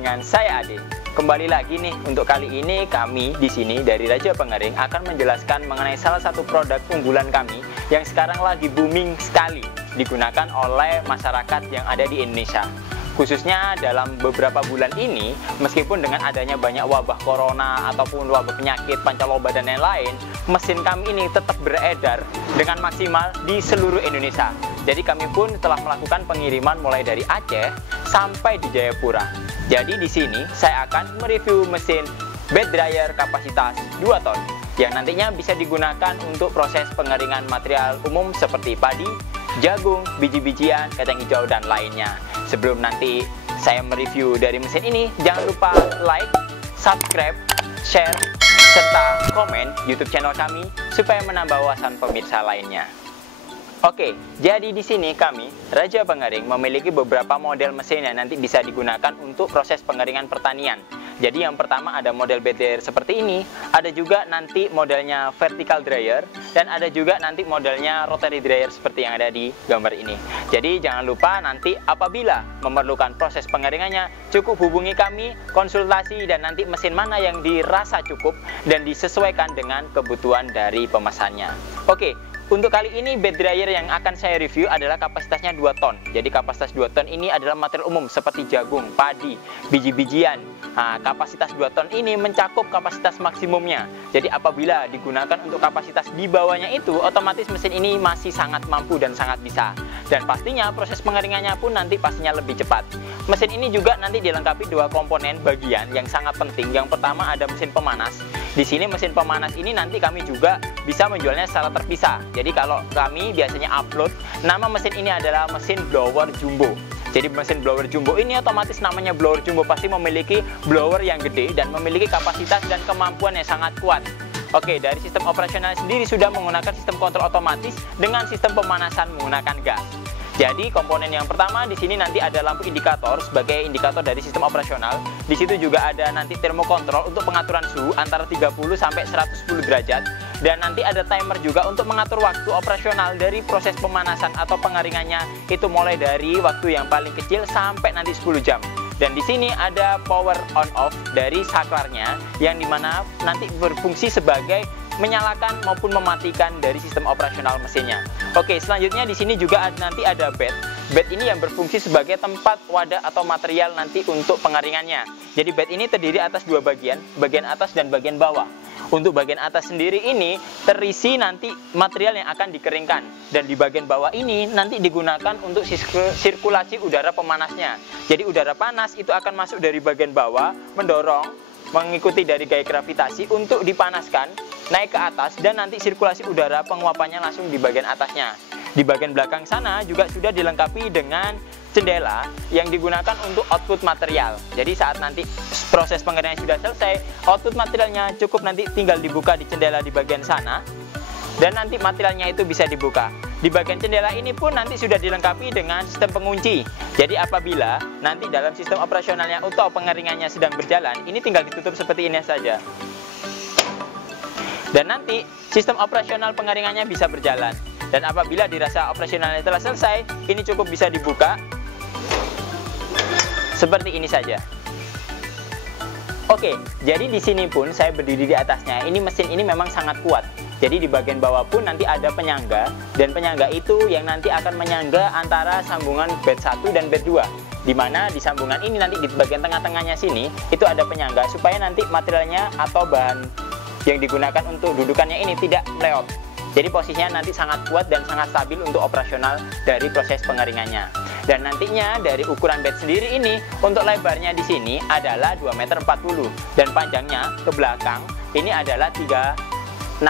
dengan saya Ade. Kembali lagi nih, untuk kali ini kami di sini dari Raja Pengering akan menjelaskan mengenai salah satu produk unggulan kami yang sekarang lagi booming sekali digunakan oleh masyarakat yang ada di Indonesia. Khususnya dalam beberapa bulan ini, meskipun dengan adanya banyak wabah corona ataupun wabah penyakit pancaroba dan lain-lain, mesin kami ini tetap beredar dengan maksimal di seluruh Indonesia. Jadi kami pun telah melakukan pengiriman mulai dari Aceh sampai di Jayapura. Jadi di sini saya akan mereview mesin bed dryer kapasitas 2 ton yang nantinya bisa digunakan untuk proses pengeringan material umum seperti padi, jagung, biji-bijian, kacang hijau, dan lainnya. Sebelum nanti saya mereview dari mesin ini, jangan lupa like, subscribe, share, serta komen YouTube channel kami supaya menambah wawasan pemirsa lainnya. Oke, jadi di sini kami, Raja Pengering, memiliki beberapa model mesin yang nanti bisa digunakan untuk proses pengeringan pertanian. Jadi yang pertama ada model bed dryer seperti ini, ada juga nanti modelnya vertical dryer, dan ada juga nanti modelnya rotary dryer seperti yang ada di gambar ini. Jadi jangan lupa nanti apabila memerlukan proses pengeringannya, cukup hubungi kami, konsultasi, dan nanti mesin mana yang dirasa cukup dan disesuaikan dengan kebutuhan dari pemesannya. Oke. Untuk kali ini bed dryer yang akan saya review adalah kapasitasnya 2 ton. Jadi kapasitas 2 ton ini adalah material umum seperti jagung, padi, biji-bijian. Nah, kapasitas 2 ton ini mencakup kapasitas maksimumnya. Jadi apabila digunakan untuk kapasitas di bawahnya itu, otomatis mesin ini masih sangat mampu dan sangat bisa. Dan pastinya proses pengeringannya pun nanti pastinya lebih cepat. Mesin ini juga nanti dilengkapi 2 komponen bagian yang sangat penting. Yang pertama ada mesin pemanas. Di sini mesin pemanas ini nanti kami juga bisa menjualnya secara terpisah. Jadi kalau kami biasanya upload, nama mesin ini adalah mesin blower jumbo. Jadi mesin blower jumbo ini otomatis namanya blower jumbo pasti memiliki blower yang gede dan memiliki kapasitas dan kemampuan yang sangat kuat. Oke, dari sistem operasional sendiri sudah menggunakan sistem kontrol otomatis dengan sistem pemanasan menggunakan gas. Jadi komponen yang pertama di sini nanti ada lampu indikator sebagai indikator dari sistem operasional. Di situ juga ada nanti termokontrol untuk pengaturan suhu antara 30 sampai 110 derajat. Dan nanti ada timer juga untuk mengatur waktu operasional dari proses pemanasan atau pengeringannya itu mulai dari waktu yang paling kecil sampai nanti 10 jam. Dan di sini ada power on off dari saklarnya yang dimana nanti berfungsi sebagai menyalakan maupun mematikan dari sistem operasional mesinnya. Oke, selanjutnya di sini juga nanti ada bed. Bed ini yang berfungsi sebagai tempat wadah atau material nanti untuk pengeringannya. Jadi bed ini terdiri atas 2 bagian atas dan bagian bawah. Untuk bagian atas sendiri ini terisi nanti material yang akan dikeringkan. Dan di bagian bawah ini nanti digunakan untuk sirkulasi udara pemanasnya. Jadi udara panas itu akan masuk dari bagian bawah, mendorong, mengikuti dari gaya gravitasi untuk dipanaskan, naik ke atas, dan nanti sirkulasi udara penguapannya langsung di bagian atasnya. Di bagian belakang sana juga sudah dilengkapi dengan jendela yang digunakan untuk output material. Jadi saat nanti proses pengeringan sudah selesai, output materialnya cukup nanti tinggal dibuka di jendela di bagian sana, dan nanti materialnya itu bisa dibuka. Di bagian jendela ini pun nanti sudah dilengkapi dengan sistem pengunci. Jadi apabila nanti dalam sistem operasionalnya atau pengeringannya sedang berjalan, ini tinggal ditutup seperti ini saja. Dan nanti sistem operasional pengeringannya bisa berjalan. Dan apabila dirasa operasionalnya telah selesai, ini cukup bisa dibuka seperti ini saja. Oke, jadi di sini pun saya berdiri di atasnya. Ini mesin ini memang sangat kuat. Jadi di bagian bawah pun nanti ada penyangga, dan penyangga itu yang nanti akan menyangga antara sambungan bed 1 dan bed 2. Di mana di sambungan ini nanti di bagian tengah-tengahnya sini itu ada penyangga supaya nanti materialnya atau bahan yang digunakan untuk dudukannya ini tidak meleot. Jadi posisinya nanti sangat kuat dan sangat stabil untuk operasional dari proses pengeringannya. Dan nantinya dari ukuran bed sendiri ini untuk lebarnya di sini adalah 2,40 meter dan panjangnya ke belakang ini adalah 3,60.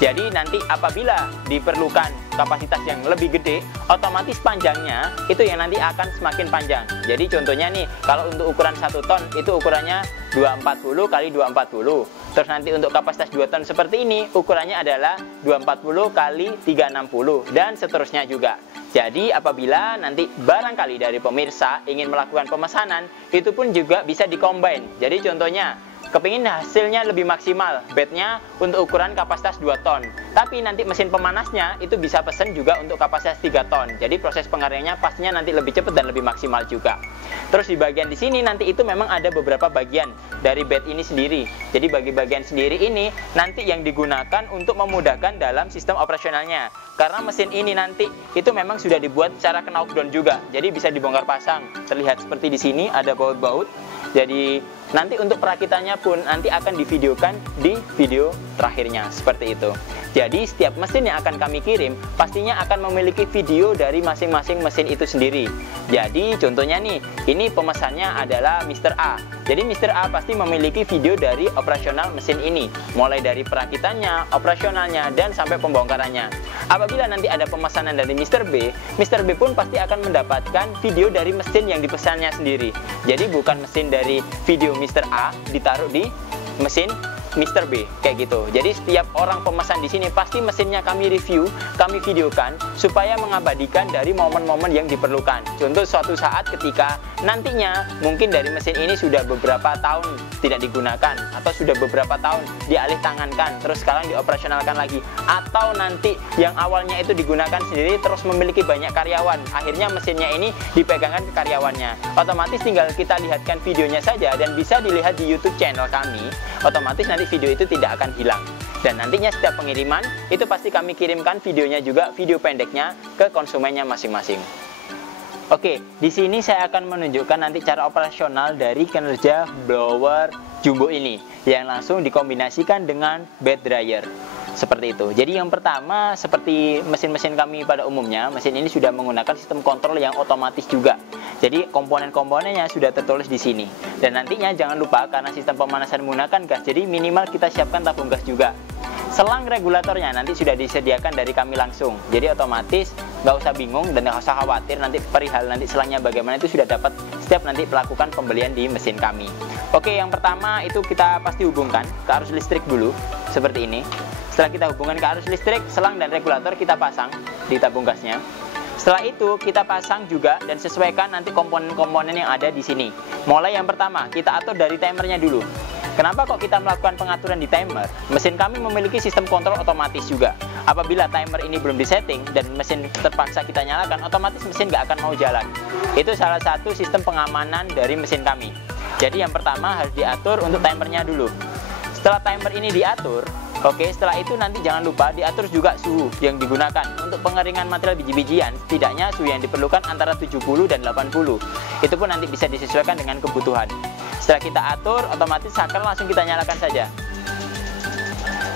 Jadi nanti apabila diperlukan kapasitas yang lebih gede, otomatis panjangnya itu yang nanti akan semakin panjang. Jadi contohnya nih, kalau untuk ukuran 1 ton itu ukurannya 240 kali 240. Terus nanti untuk kapasitas 2 ton seperti ini, ukurannya adalah 240 kali 360 dan seterusnya juga. Jadi apabila nanti barangkali dari pemirsa ingin melakukan pemesanan, itu pun juga bisa dikombin. Jadi contohnya kepingin hasilnya lebih maksimal, bednya untuk ukuran kapasitas 2 ton. Tapi nanti mesin pemanasnya itu bisa pesen juga untuk kapasitas 3 ton. Jadi proses pengaringannya pastinya nanti lebih cepat dan lebih maksimal juga. Terus di bagian di sini nanti itu memang ada beberapa bagian dari bed ini sendiri. Jadi bagi bagian sendiri ini nanti yang digunakan untuk memudahkan dalam sistem operasionalnya. Karena mesin ini nanti itu memang sudah dibuat secara knockdown juga. Jadi bisa dibongkar pasang. Terlihat seperti di sini ada baut-baut. Jadi nanti untuk perakitannya pun nanti akan divideokan di video terakhirnya seperti itu. Jadi setiap mesin yang akan kami kirim pastinya akan memiliki video dari masing-masing mesin itu sendiri. Jadi contohnya nih, ini pemesannya adalah Mr. A. Jadi Mr. A pasti memiliki video dari operasional mesin ini, mulai dari perakitannya, operasionalnya, dan sampai pembongkarannya. Apabila nanti ada pemesanan dari Mr. B pun pasti akan mendapatkan video dari mesin yang dipesannya sendiri. Jadi bukan mesin dari video Mr. A ditaruh di mesin Mr. B kayak gitu. Jadi setiap orang pemesan di sini pasti mesinnya kami review, kami videokan supaya mengabadikan dari momen-momen yang diperlukan. Contoh suatu saat ketika nantinya mungkin dari mesin ini sudah beberapa tahun tidak digunakan atau sudah beberapa tahun dialih tangankan terus sekarang dioperasionalkan lagi, atau nanti yang awalnya itu digunakan sendiri terus memiliki banyak karyawan, akhirnya mesinnya ini dipegangkan ke karyawannya. Otomatis tinggal kita lihatkan videonya saja dan bisa dilihat di YouTube channel kami. Otomatis nanti video itu tidak akan hilang. Dan nantinya setiap pengiriman itu pasti kami kirimkan videonya juga, video pendeknya ke konsumennya masing-masing. Oke, di sini saya akan menunjukkan nanti cara operasional dari kinerja blower jumbo ini yang langsung dikombinasikan dengan bed dryer. Seperti itu. Jadi yang pertama, seperti mesin-mesin kami pada umumnya, mesin ini sudah menggunakan sistem kontrol yang otomatis juga. Jadi komponen-komponennya sudah tertulis di sini. Dan nantinya jangan lupa karena sistem pemanasan menggunakan gas, jadi minimal kita siapkan tabung gas juga. Selang regulatornya nanti sudah disediakan dari kami langsung. Jadi otomatis nggak usah bingung dan nggak usah khawatir nanti perihal nanti selangnya bagaimana, itu sudah dapat setiap nanti melakukan pembelian di mesin kami. Oke, yang pertama itu kita pasti hubungkan ke arus listrik dulu seperti ini. Setelah kita hubungkan ke arus listrik, selang dan regulator kita pasang di tabung gasnya. Setelah itu kita pasang juga dan sesuaikan nanti komponen-komponen yang ada di sini. Mulai yang pertama kita atur dari timernya dulu. Kenapa kok kita melakukan pengaturan di timer? Mesin kami memiliki sistem kontrol otomatis juga. Apabila timer ini belum disetting dan mesin terpaksa kita nyalakan, otomatis mesin nggak akan mau jalan. Itu salah satu sistem pengamanan dari mesin kami. Jadi yang pertama harus diatur untuk timernya dulu. Setelah timer ini diatur, oke, setelah itu nanti jangan lupa diatur juga suhu yang digunakan. Untuk pengeringan material biji-bijian, setidaknya suhu yang diperlukan antara 70 dan 80. Itu pun nanti bisa disesuaikan dengan kebutuhan. Setelah kita atur, otomatis saklar langsung kita nyalakan saja.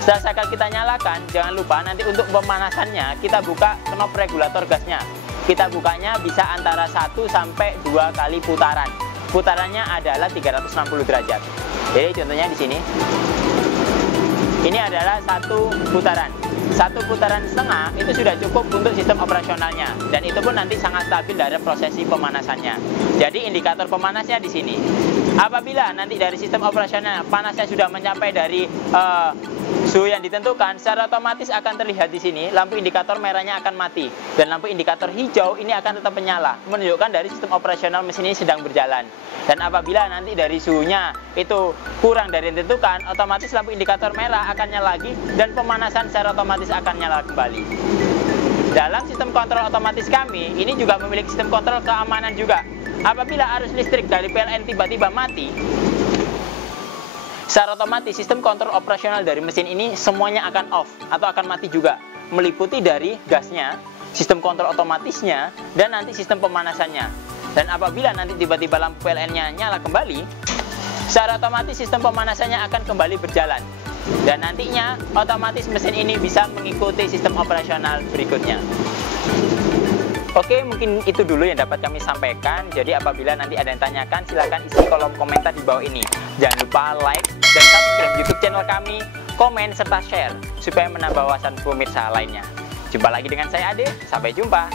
Setelah saklar kita nyalakan, jangan lupa nanti untuk pemanasannya kita buka knop regulator gasnya. Kita bukanya bisa antara 1 sampai 2 kali putaran. Putarannya adalah 360 derajat. Jadi contohnya di sini. Ini adalah satu putaran. Satu putaran setengah itu sudah cukup untuk sistem operasionalnya, dan itu pun nanti sangat stabil dari prosesi pemanasannya. Jadi indikator pemanasnya di sini. Apabila nanti dari sistem operasional panasnya sudah mencapai dari suhu yang ditentukan, secara otomatis akan terlihat di sini lampu indikator merahnya akan mati dan lampu indikator hijau ini akan tetap menyala, menunjukkan dari sistem operasional mesin ini sedang berjalan. Dan apabila nanti dari suhunya itu kurang dari yang ditentukan, otomatis lampu indikator merah akan nyala lagi dan pemanasan secara otomatis akan nyala kembali. Dalam sistem kontrol otomatis kami, ini juga memiliki sistem kontrol keamanan juga. Apabila arus listrik dari PLN tiba-tiba mati, secara otomatis sistem kontrol operasional dari mesin ini semuanya akan off atau akan mati juga, meliputi dari gasnya, sistem kontrol otomatisnya, dan nanti sistem pemanasannya. Dan apabila nanti tiba-tiba lampu PLN-nya nyala kembali, secara otomatis sistem pemanasannya akan kembali berjalan. Dan nantinya otomatis mesin ini bisa mengikuti sistem operasional berikutnya. Oke, mungkin itu dulu yang dapat kami sampaikan. Jadi apabila nanti ada yang tanyakan, silahkan isi kolom komentar di bawah ini. Jangan lupa like dan subscribe YouTube channel kami, komen serta share supaya menambah wawasan pemirsa lainnya. Jumpa lagi dengan saya Ade, sampai jumpa.